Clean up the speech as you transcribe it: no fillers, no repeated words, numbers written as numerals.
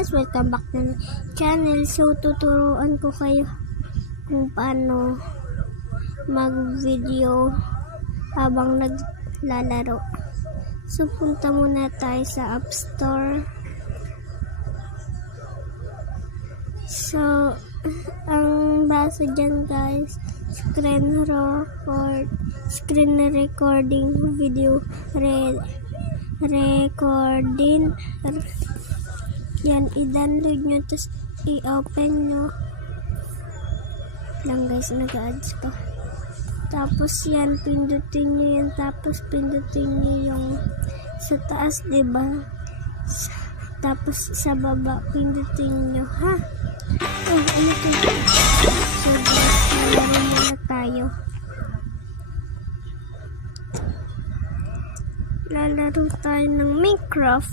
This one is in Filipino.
guys, welcome back to my channel. So tuturuan ko kayo kung paano mag-video habang naglalaro. So punta muna tayo sa App Store. So ang basa dyan guys, screen recording video recording. Yan, i-download nyo, tapos i-open nyo lang guys, nag-ads pa. Tapos yan, pindutin nyo yan, tapos pindutin nyo yung sa taas, diba? Tapos sa baba, pindutin nyo, ha? Oh, ano to? So guys, nalaro muna tayo. Lalaro tayo ng Minecraft.